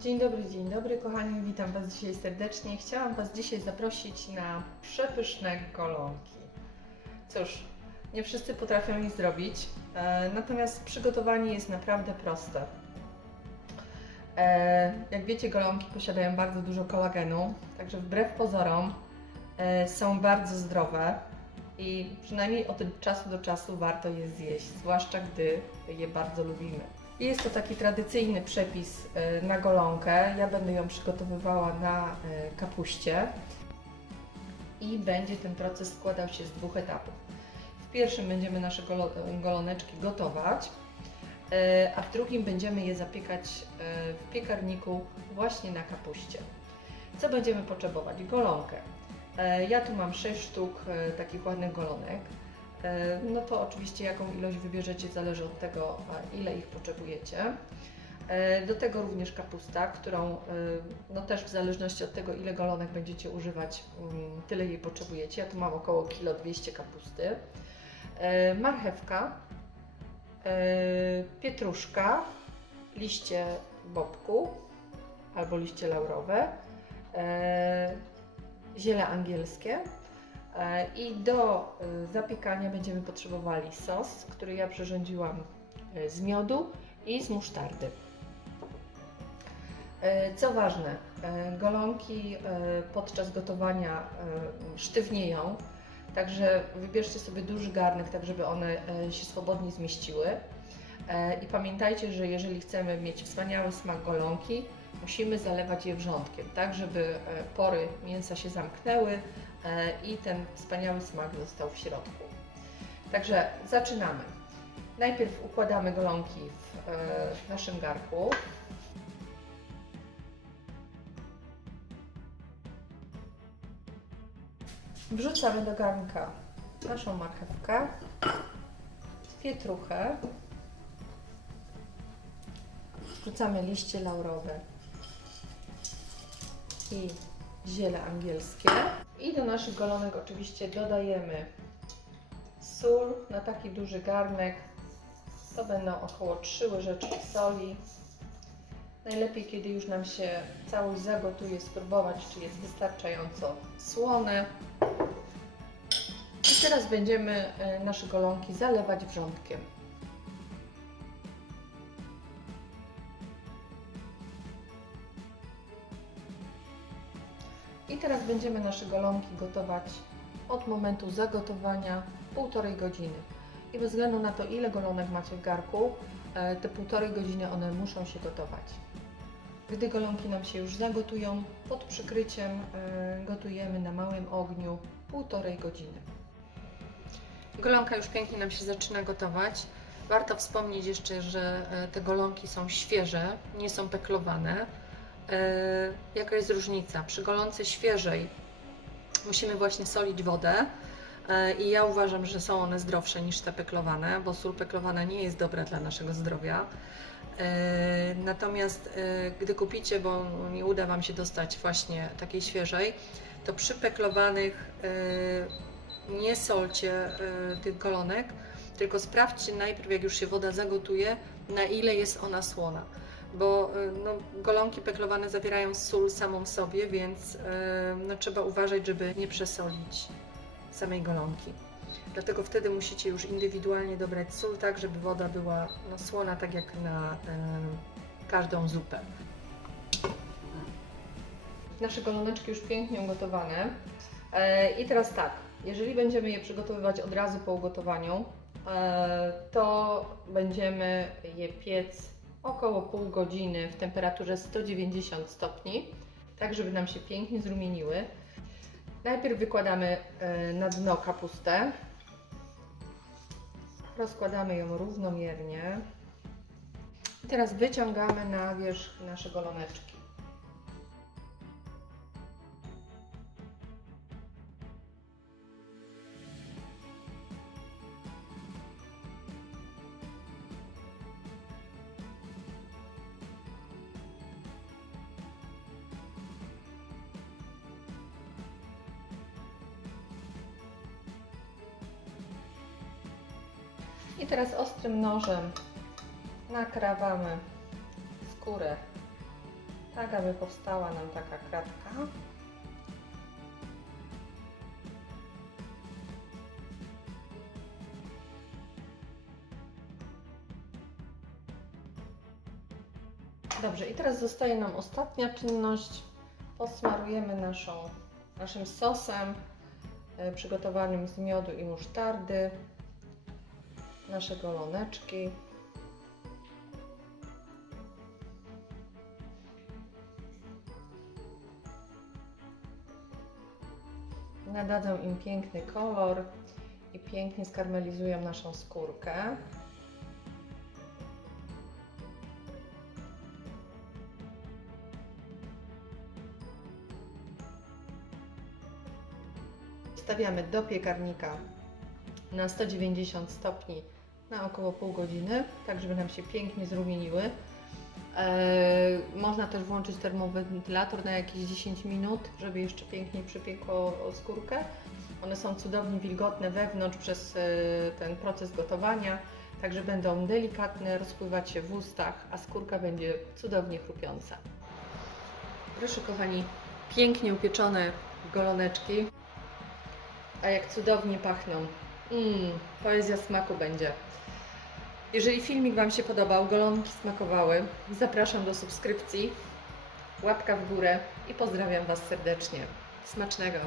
Dzień dobry, dzień dobry kochani, witam Was dzisiaj serdecznie. Chciałam Was dzisiaj zaprosić na przepyszne golonki. Cóż, nie wszyscy potrafią ich zrobić, e, natomiast przygotowanie jest naprawdę proste. E, jak wiecie, golonki posiadają bardzo dużo kolagenu, także wbrew pozorom e, są bardzo zdrowe i przynajmniej od czasu do czasu warto je zjeść, zwłaszcza gdy je bardzo lubimy. Jest to taki tradycyjny przepis e, na golonkę. Ja będę ją przygotowywała na e, kapuście i będzie ten proces składał się z dwóch etapów. W pierwszym będziemy nasze golo- goloneczki gotować, e, a w drugim będziemy je zapiekać e, w piekarniku właśnie na kapuście. Co będziemy potrzebować? Golonkę. E, Ja tu mam 6 sztuk e, takich ładnych golonek. E, No to oczywiście jaką ilość wybierzecie zależy od tego, ile ich potrzebujecie. E, Do tego również kapusta, którą e, no też w zależności od tego, ile golonek będziecie używać, mm, tyle jej potrzebujecie. Ja tu mam około kilo 200 kapusty. Marchewka, pietruszka, liście bobku albo liście laurowe, ziele angielskie, I do e, zapiekania będziemy potrzebowali sos, który ja przyrządziłam e, z miodu i z musztardy. E, Co ważne, e, golonki e, podczas gotowania e, sztywnieją, także wybierzcie sobie duży garnek, tak żeby one e, się swobodnie zmieściły. E, I pamiętajcie, że jeżeli chcemy mieć wspaniały smak golonki, musimy zalewać je wrzątkiem, tak żeby e, pory mięsa się zamknęły e, i ten wspaniały smak został w środku. Także zaczynamy. Najpierw układamy golonki w e, naszym garku. Wrzucamy do garnka naszą marchewkę, pietruchę, wrzucamy liście laurowe i ziele angielskie. I do naszych golonek oczywiście dodajemy sól na taki duży garnek. To będą około 3 łyżeczki soli. Najlepiej, kiedy już nam się całość zagotuje, spróbować, czy jest wystarczająco słone. I teraz będziemy e, nasze golonki zalewać wrzątkiem. Będziemy nasze golonki gotować od momentu zagotowania półtorej godziny. I bez względu na to, ile golonek macie w garku, e, te półtorej godziny one muszą się gotować. Gdy golonki nam się już zagotują, pod przykryciem e, gotujemy na małym ogniu półtorej godziny. Golonka już pięknie nam się zaczyna gotować. Warto wspomnieć jeszcze, że e, te golonki są świeże, nie są peklowane. E, Jaka jest różnica? Przy golonce świeżej musimy właśnie solić wodę e, i ja uważam, że są one zdrowsze niż te peklowane, bo sól peklowana nie jest dobra dla naszego zdrowia. E, Natomiast gdy kupicie, bo nie uda Wam się dostać właśnie takiej świeżej, to przy peklowanych nie solcie tych golonek, tylko sprawdźcie najpierw, jak już się woda zagotuje, na ile jest ona słona bo y, no, golonki peklowane zawierają sól samą w sobie, więc y, no, trzeba uważać, żeby nie przesolić samej golonki. Dlatego wtedy musicie już indywidualnie dobrać sól, tak żeby woda była no, słona, tak jak na y, każdą zupę. Nasze goloneczki już pięknie ugotowane. E, I teraz tak, jeżeli będziemy je przygotowywać od razu po ugotowaniu, e, to będziemy je piec około pół godziny w temperaturze 190 stopni, tak żeby nam się pięknie zrumieniły. Najpierw wykładamy e, na dno kapustę. Rozkładamy ją równomiernie. Teraz wyciągamy na wierzch nasze goloneczki. I teraz ostrym nożem nakrawamy skórę tak aby powstała nam taka kratka. Dobrze, i teraz zostaje nam ostatnia czynność. Posmarujemy naszą, naszym sosem e, przygotowanym z miodu i musztardy nasze goloneczki. Nadadzą im piękny kolor i pięknie skarmelizują naszą skórkę. Stawiamy do piekarnika na 190 stopni na około pół godziny, tak żeby nam się pięknie zrumieniły. Eee, można też włączyć termowentylator na jakieś 10 minut, żeby jeszcze piękniej przypiekło skórkę. One są cudownie wilgotne wewnątrz przez e, ten proces gotowania, także będą delikatne, rozpływać się w ustach, a skórka będzie cudownie chrupiąca. Proszę kochani, pięknie upieczone goloneczki, a jak cudownie pachną. Mmm, poezja smaku będzie. Jeżeli filmik Wam się podobał, golonki smakowały, zapraszam do subskrypcji, łapka w górę i pozdrawiam Was serdecznie. Smacznego!